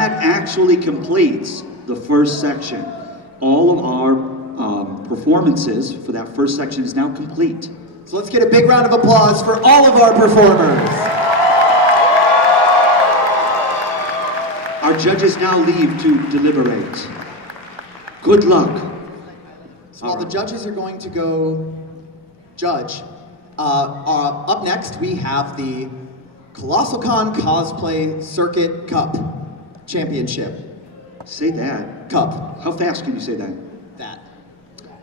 that actually completes the first section. All of our performances for that first section is now complete. So let's get a big round of applause for all of our performers. Our judges now leave to deliberate. Good luck. So while the judges are going to go judge, up next we have the Colossalcon Cosplay Circuit Cup Championship. Say that. Cup. How fast can you say that? That.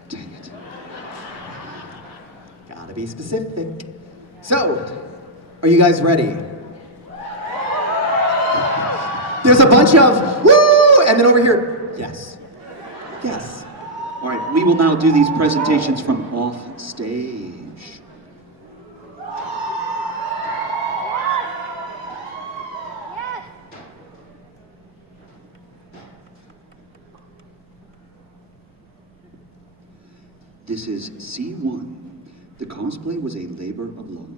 Dang it. Gotta be specific. So, are you guys ready? There's a bunch of woo, and then over here, yes. Yes. All right, we will now do these presentations from off stage. This is C1. The cosplay was a labor of love.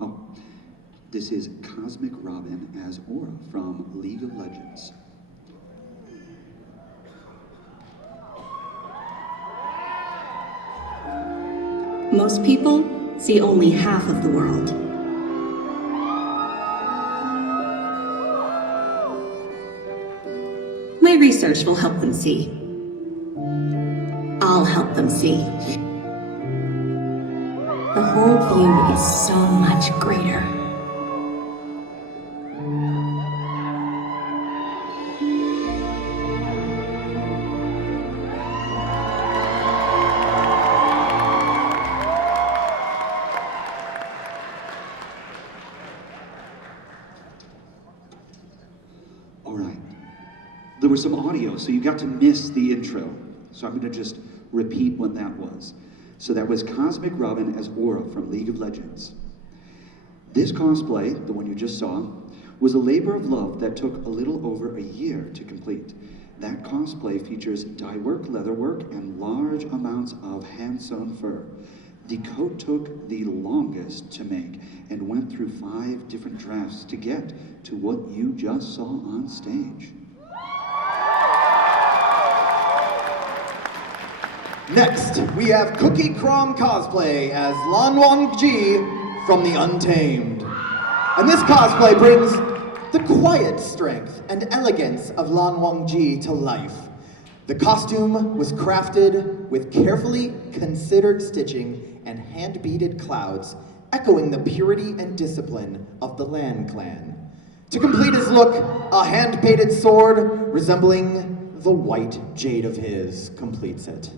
Oh, this is Cosmic Robin as Aura from League of Legends. Most people see only half of the world. My research will help them see. I'll help them see. The whole view is so much greater. All right. There was some audio, so you got to miss the intro. So I'm going to just repeat when that was. So that was Cosmic Robin as Aura from League of Legends. This cosplay, the one you just saw, was a labor of love that took a little over a year to complete. That cosplay features dyework, leatherwork, and large amounts of hand-sewn fur. The coat took the longest to make and went through 5 different drafts to get to what you just saw on stage. Next, we have Cookie Crom Cosplay as Lan Wang Ji from The Untamed. And this cosplay brings the quiet strength and elegance of Lan Wang Ji to life. The costume was crafted with carefully considered stitching and hand-beaded clouds, echoing the purity and discipline of the Lan clan. To complete his look, a hand-painted sword resembling the white jade of his completes it.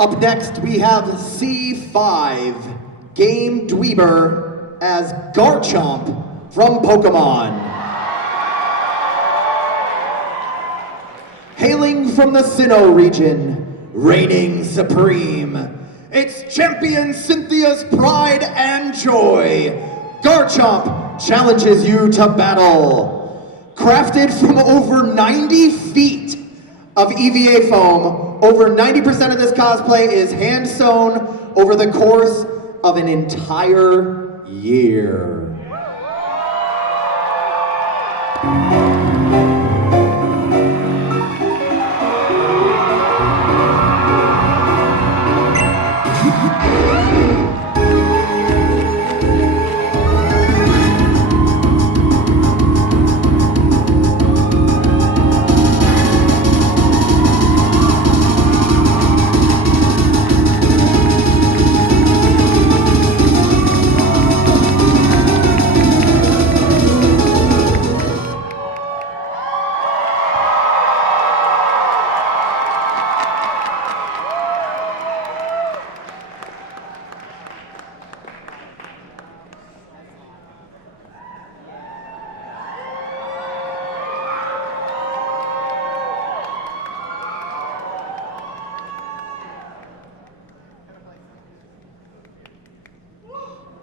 Up next, we have C5, Game Dweeber as Garchomp from Pokemon. Hailing from the Sinnoh region, reigning supreme, it's champion Cynthia's pride and joy. Garchomp challenges you to battle. Crafted from over 90 feet of EVA foam, over 90% of this cosplay is hand-sewn over the course of an entire year.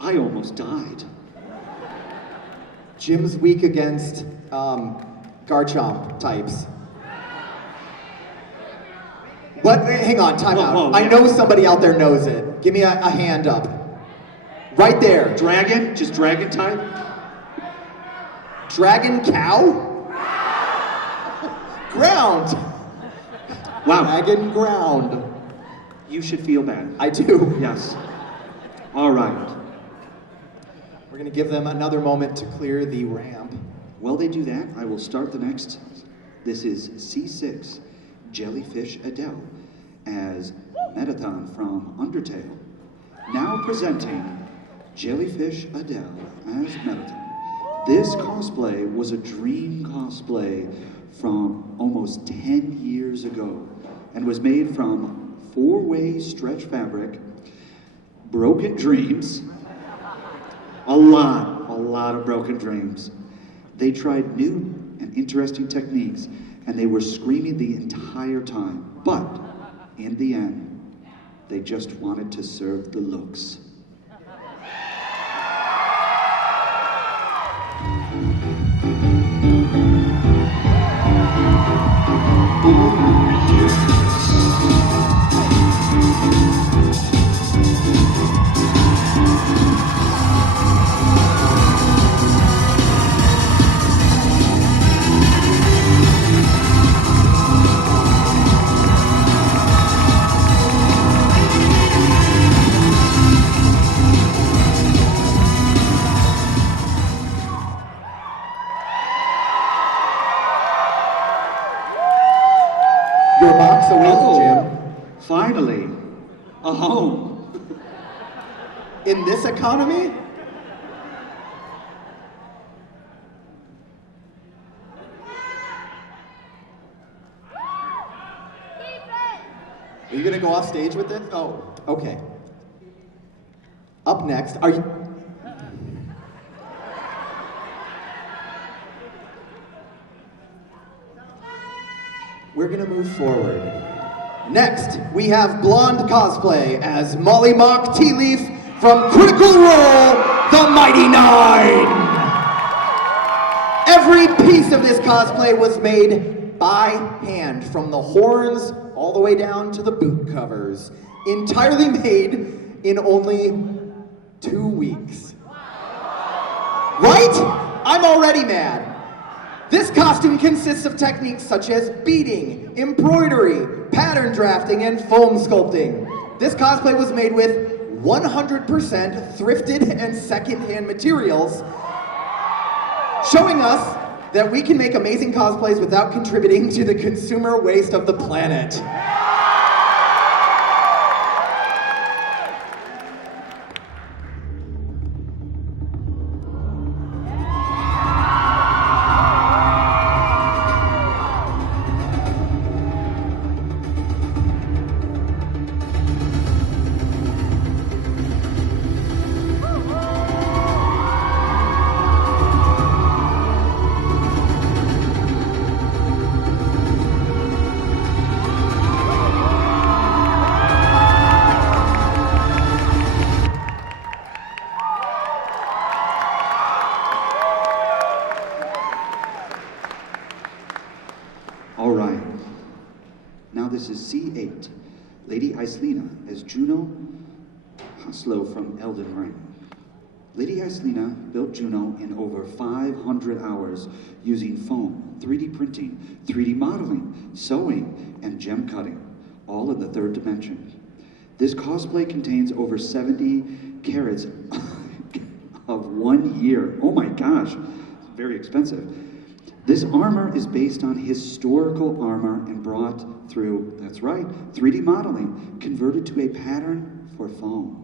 I almost died. Jim's weak against Garchomp types. What? Hang on, time out. Whoa, I yeah. know somebody out there knows it. Give me a hand up. Right there. Dragon? Just dragon type? Dragon cow? Ground. Wow. Dragon ground. You should feel bad. I do. Yes. All right. We're gonna give them another moment to clear the ramp. While they do that, I will start the next. This is C6, Jellyfish Adele, as Metathon from Undertale. Now presenting Jellyfish Adele as Metathon. This cosplay was a dream cosplay from almost 10 years ago and was made from 4-way stretch fabric, broken dreams, a lot of broken dreams. They tried new and interesting techniques and they were screaming the entire time, but in the end, they just wanted to serve the looks. Your box awaits, Jim. Finally, a home. In this economy? Are you gonna go off stage with this? Oh, okay. Up next, are you... We're gonna move forward. Next, we have Blonde Cosplay as Molly Mock Tea Leaf from Critical Role, The Mighty Nine. Every piece of this cosplay was made by hand, from the horns all the way down to the boot covers. Entirely made in only 2 weeks. Right? I'm already mad. This costume consists of techniques such as beading, embroidery, pattern drafting, and foam sculpting. This cosplay was made with 100% thrifted and secondhand materials, showing us that we can make amazing cosplays without contributing to the consumer waste of the planet. All right. Now this is C8, Lady Islena as Juno Haslo from Elden Ring. Lady Islena built Juno in over 500 hours using foam, 3D printing, 3D modeling, sewing, and gem cutting, all in the 3rd dimension. This cosplay contains over 70 carats of 1 year. Oh my gosh, it's very expensive. This armor is based on historical armor and brought through, that's right, 3D modeling, converted to a pattern for foam.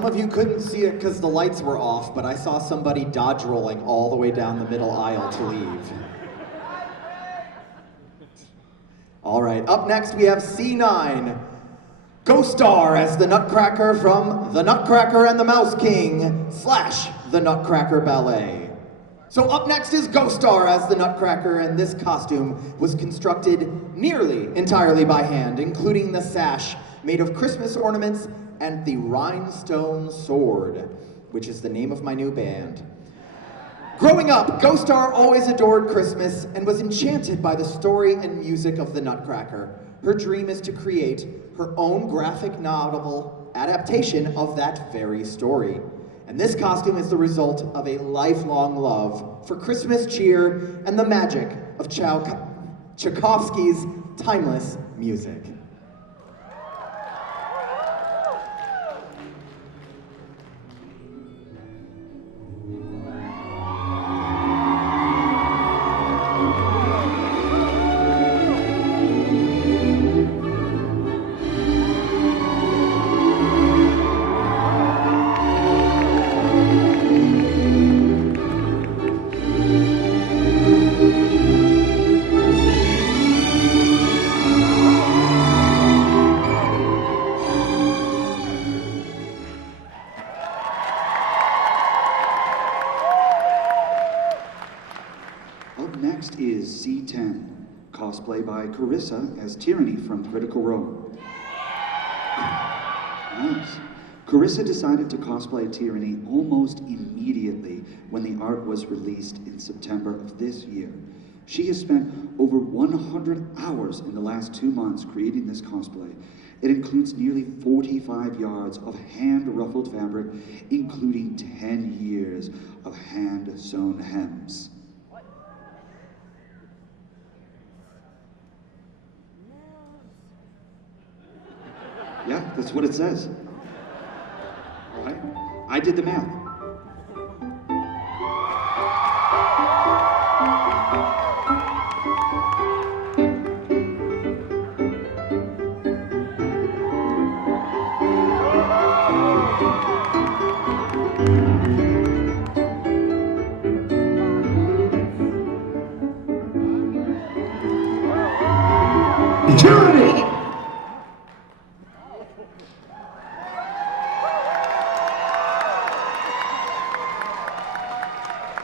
some of you couldn't see it because the lights were off, but I saw somebody dodge rolling all the way down the middle aisle to leave. All right, up next we have C9. Ghost Star as the Nutcracker from The Nutcracker and the Mouse King / The Nutcracker Ballet. So up next is Ghost Star as the Nutcracker, and this costume was constructed nearly entirely by hand, including the sash made of Christmas ornaments and the rhinestone sword, which is the name of my new band. Growing up, Ghost Star always adored Christmas and was enchanted by the story and music of the Nutcracker. Her dream is to create her own graphic novel adaptation of that very story. And this costume is the result of a lifelong love for Christmas cheer and the magic of Tchaikovsky's timeless music. Next is C10, cosplay by Carissa as Tyranny from Critical Role. Nice. Carissa decided to cosplay Tyranny almost immediately when the art was released in September of this year. She has spent over 100 hours in the last 2 months creating this cosplay. It includes nearly 45 yards of hand-ruffled fabric, including 10 years of hand-sewn hems. Yeah, that's what it says. All right, I did the math. Tyranny!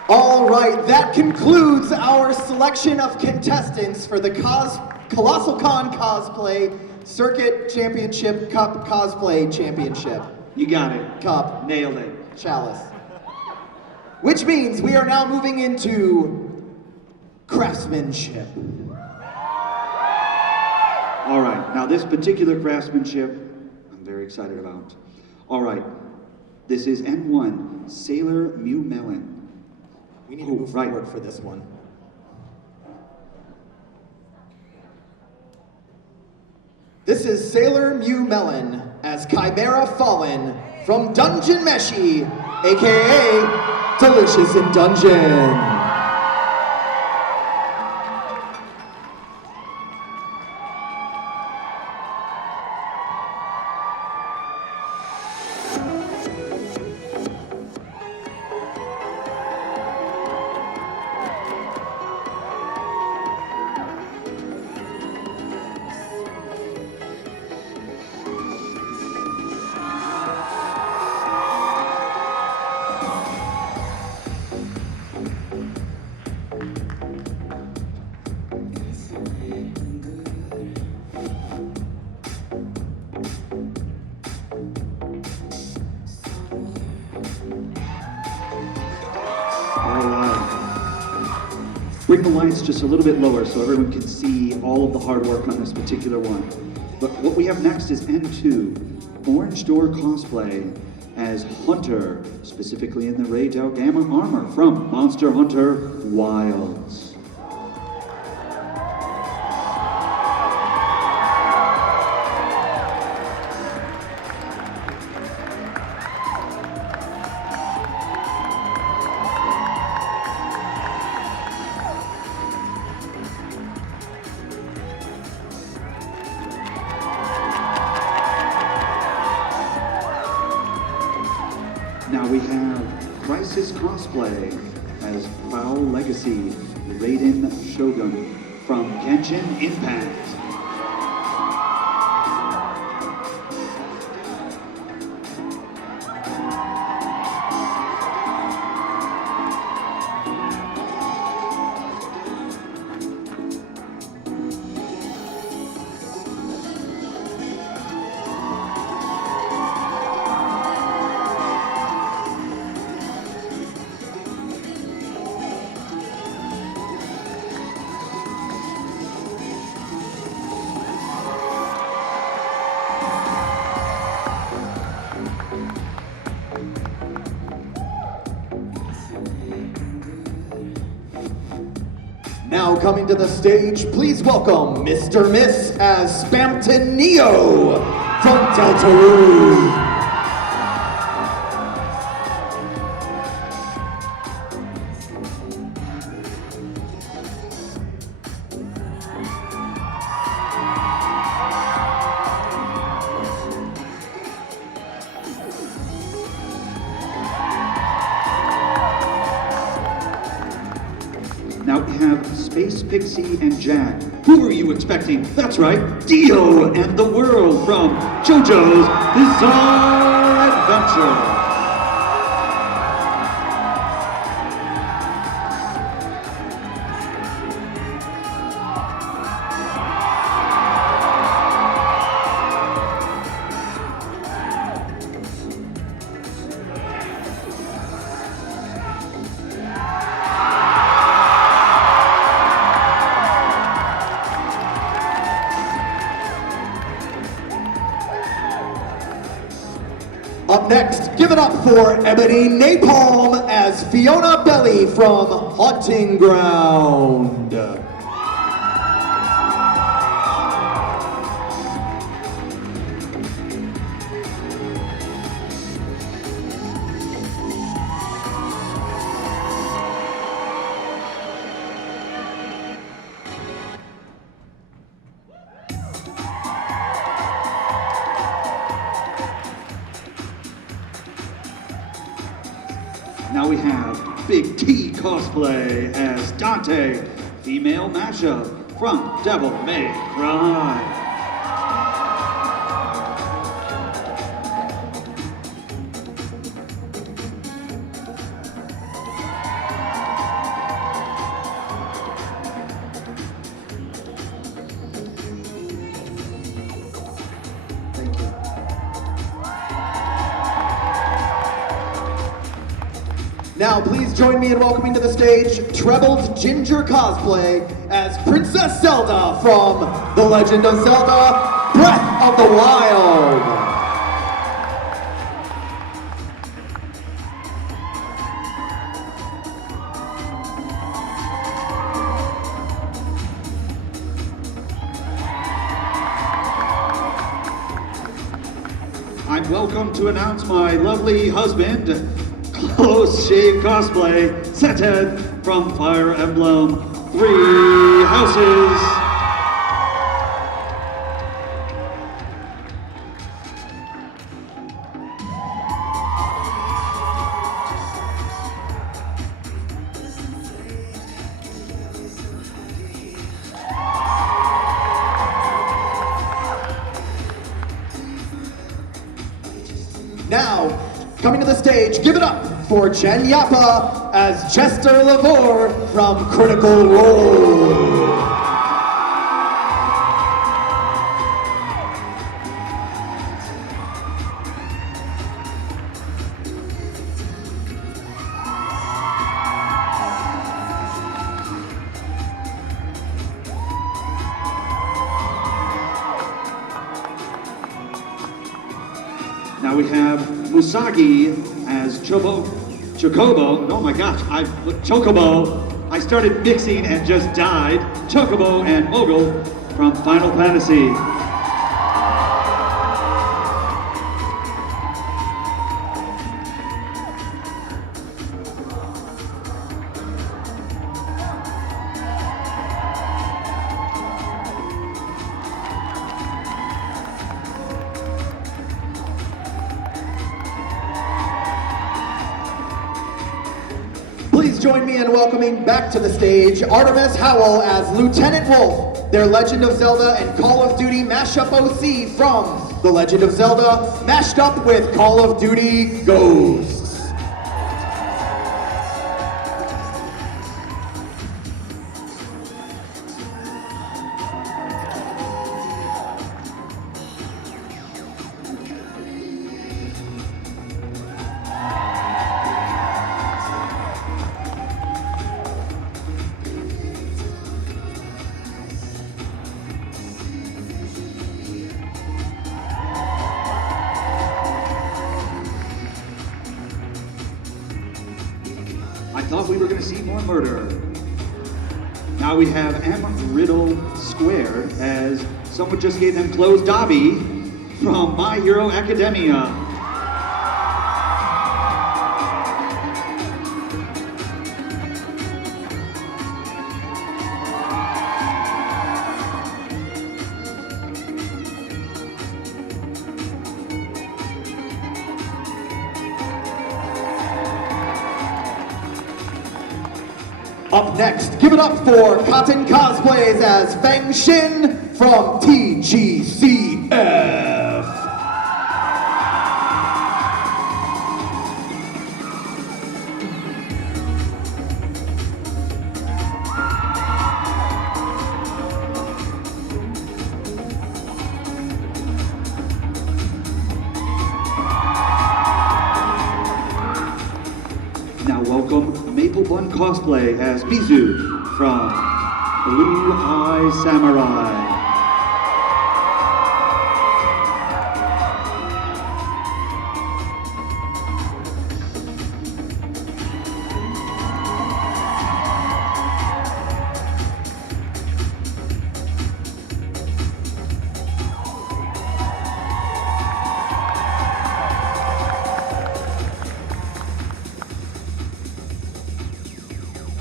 All right, that concludes our selection of contestants for the Colossalcon Cosplay Circuit Championship Cup Cosplay Championship. You got it. Cup. Nailed it. Chalice. Which means we are now moving into craftsmanship. All right, now this particular craftsmanship, I'm very excited about. All right, this is N1, Sailor Mew Melon. We need to move forward for this one. This is Sailor Mew Melon as Chimera Fallen from Dungeon Meshi, aka Delicious in Dungeon. Bring the lights just a little bit lower so everyone can see all of the hard work on this particular one. But what we have next is N2, Orange Door Cosplay as Hunter, specifically in the Ray Dow Gamma armor from Monster Hunter Wilds. Axis Cosplay as Foul Legacy, Raiden Shogun from Genshin Impact. Now coming to the stage, please welcome Mr. Miss as Spampton Neo from Deltarune. Now we have Space Pixie and Jack. Who were you expecting? That's right, Dio and the world from JoJo's Bizarre Adventure. Up next, give it up for Ebony Napalm as Fiona Belly from Haunting Ground. Now we have Big T Cosplay as Dante, female mashup from Devil May Cry. Thank you. Now, please join me in welcoming to the stage Trebled Ginger Cosplay as Princess Zelda from The Legend of Zelda: Breath of the Wild. I'm welcome to announce my lovely husband, Close Shave Cosplay, Seted from Fire Emblem Three Houses. Now, coming to the stage, give it up for Jen Yappa as Chester Lavore from Critical Role. Now we have Musagi as Chocobo. Oh my gosh, Chocobo. I started mixing and just died. Chocobo and Mogul from Final Fantasy. please join me in welcoming back to the stage Artemis Howell as Lieutenant Wolf, their Legend of Zelda and Call of Duty mashup OC from The Legend of Zelda, mashed up with Call of Duty Ghosts. I thought we were going to see more murder. Now we have M. Riddle Square as someone just gave them closed Dobby from My Hero Academia. Up next, give it up for Cotton Cosplays as Feng Xin from TGCF. Now welcome Maple Bun Cosplay as Mizu from Blue Eye Samurai.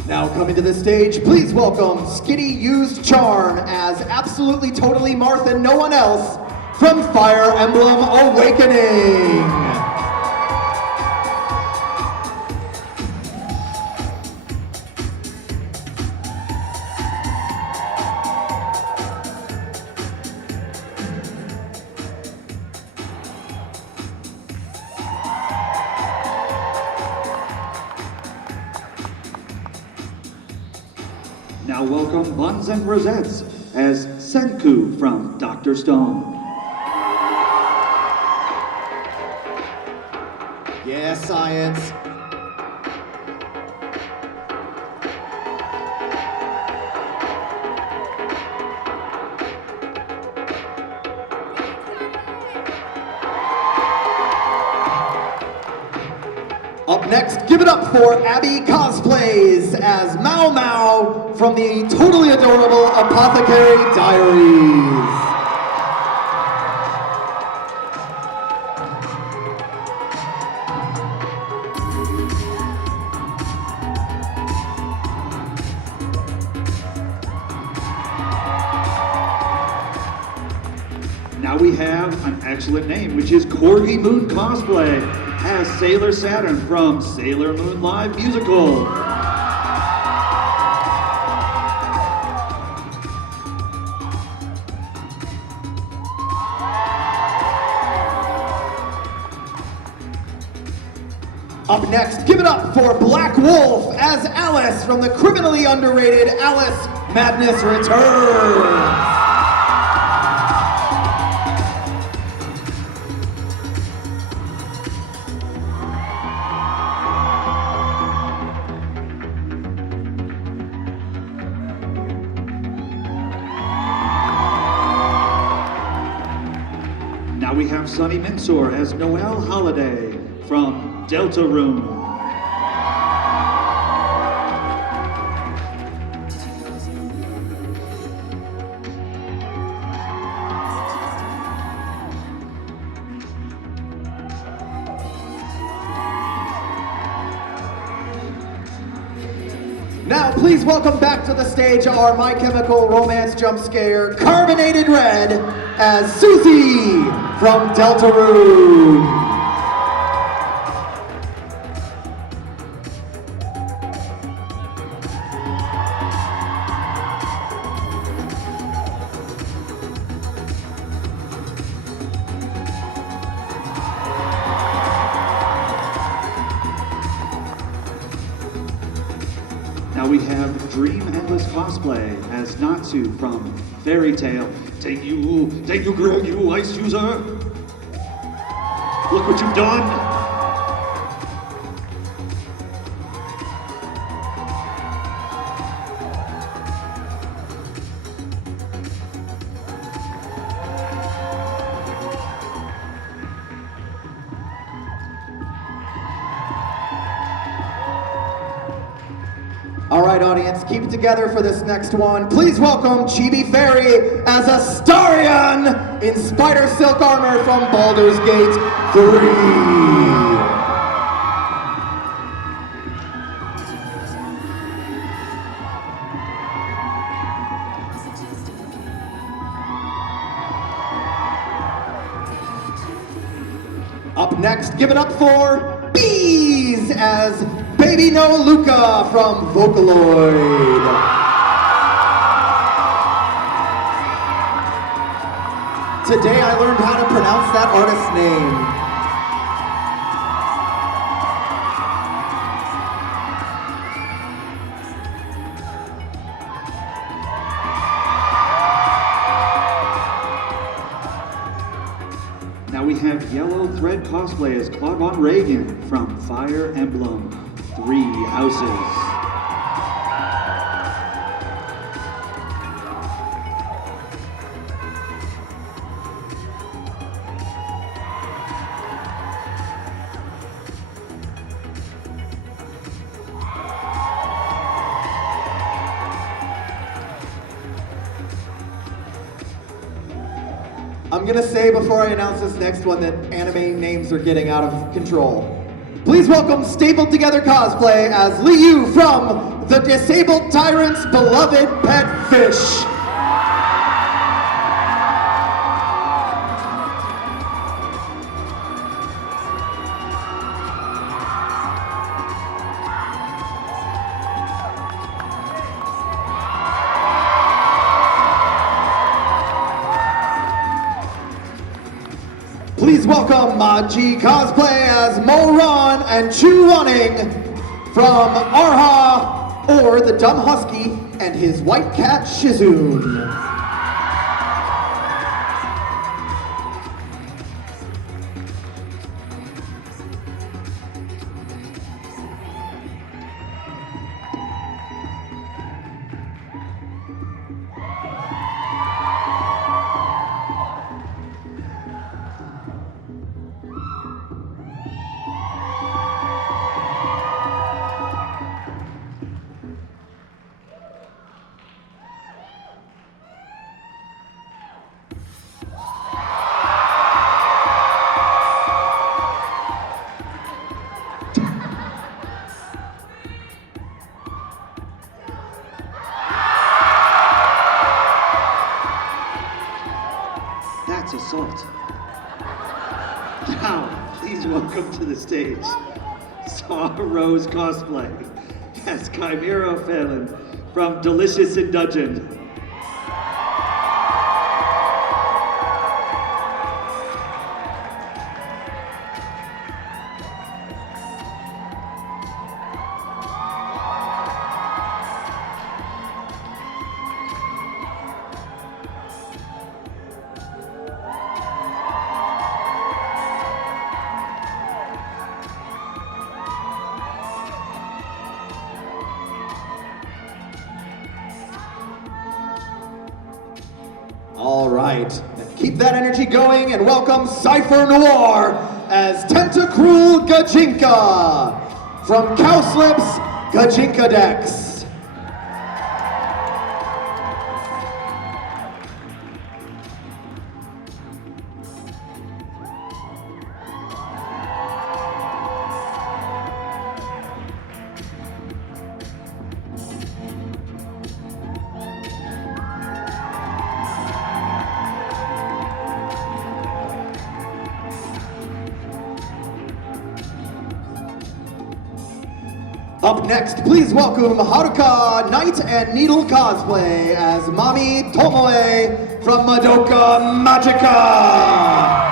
Now coming to the stage, please welcome Skitty Used Charm as Absolutely Totally Marth and No One Else from Fire Emblem Awakening. Now welcome Buns and Rosettes as Senku from Dr. Stone. Yeah, science. Up next, give it up for Abby Cosplays as Mao Mao from the totally adorable Apothecary Diaries. Now we have an excellent name, which is Corgi Moon Cosplay as Sailor Saturn from Sailor Moon Live Musical. Up next, give it up for Black Wolf as Alice from the criminally underrated Alice Madness Returns. Now we have Sunny Minsour as Noelle Holiday from Deltarune. Now, please welcome back to the stage our My Chemical Romance jump scare, Carbonated Red, as Susie from Deltarune. we have Dream Endless Cosplay as Natsu from Fairy Tail. Thank you, Greg, you ice user. Look what you've done. All right, audience, keep it together for this next one. Please welcome Chibi Fairy as Astarion in Spider Silk armor from Baldur's Gate 3. Up next, give it up for Bees as Baby No Luca from Vocaloid. Today I learned how to pronounce that artist's name. Now we have Yellow Thread Cosplay as Claude Reagan from Fire Emblem 3 Houses. I'm gonna say before I announce this next one that anime names are getting out of control. Please welcome Stapled Together Cosplay as Liu from the Disabled Tyrant's beloved pet fish. Please welcome Maji Cosplay as Moran and Chu Wanning from Arha, or the Dumb Husky and his white cat Shizun. That's assault. Now, please welcome to the stage Saw Rose Cosplay as Chimera Phelan from Delicious in Dungeon. All right, keep that energy going and welcome Cypher Noir as Tentacruel Gajinka from Cowslip's Gajinka Dex. Up next, please welcome Haruka Knight and Needle Cosplay as Mami Tomoe from Madoka Magica.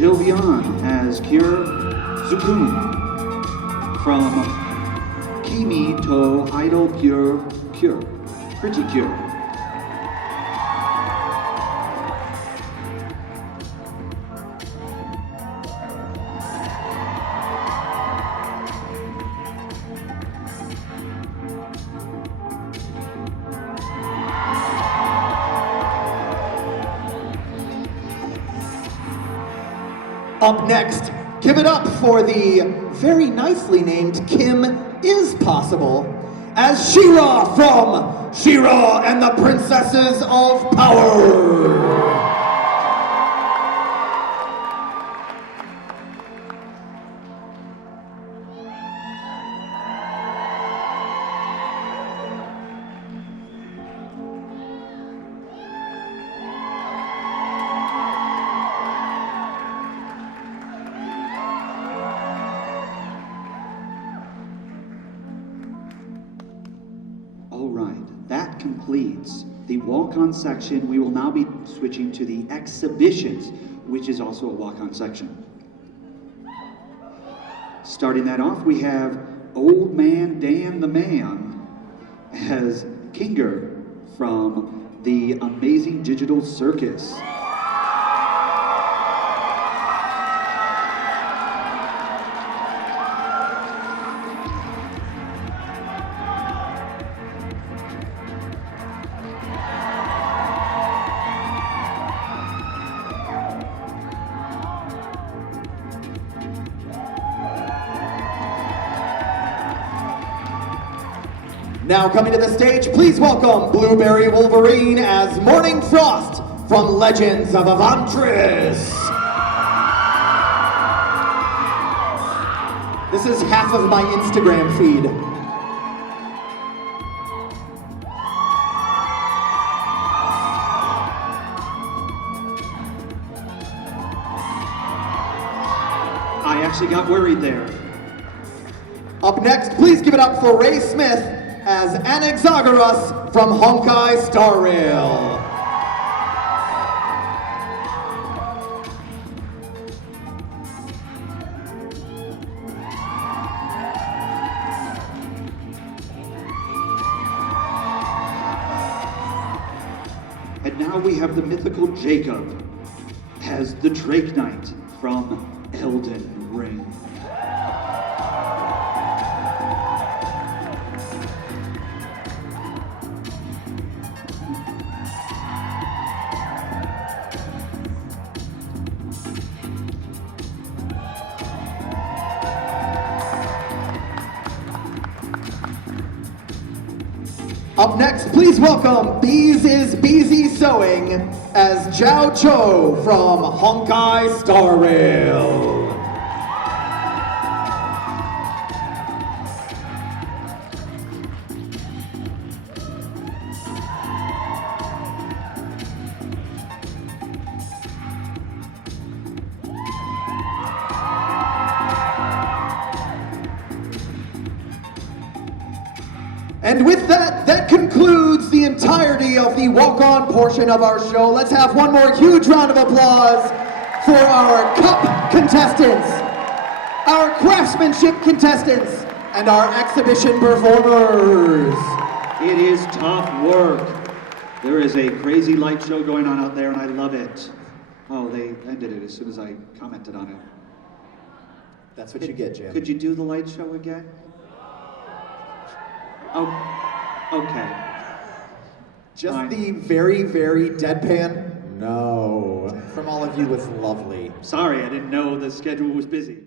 Jilvian as Cure Zukun. From Kimi to Idol Pure Cure. Pretty Cure. Up next, give it up for the very nicely named Kim Is Possible as She-Ra from She-Ra and the Princesses of Power. All right, that completes the walk-on section. We will now be switching to the exhibitions, which is also a walk-on section. Starting that off, we have Old Man Dan the Man as Kinger from the Amazing Digital Circus. Now coming to the stage, please welcome Blueberry Wolverine as Morning Frost from Legends of Avantris. This is half of my Instagram feed. I actually got worried there. Up next, please give it up for Ray Smith as Anaxagoras from Honkai Star Rail. And now we have the mythical Jacob as the Drake Knight from Elden Ring. Up next, please welcome Bees is Beezy Sewing as Zhao Cho from Honkai Star Rail. And with that, that concludes the entirety of the walk-on portion of our show. Let's have one more huge round of applause for our cup contestants, our craftsmanship contestants, and our exhibition performers. It is tough work. There is a crazy light show going on out there, and I love it. Oh, they ended it as soon as I commented on it. That's what you get, Jim. Could you do the light show again? Oh, okay. Just Fine. the very, very deadpan no from all of you was lovely. Sorry, I didn't know the schedule was busy.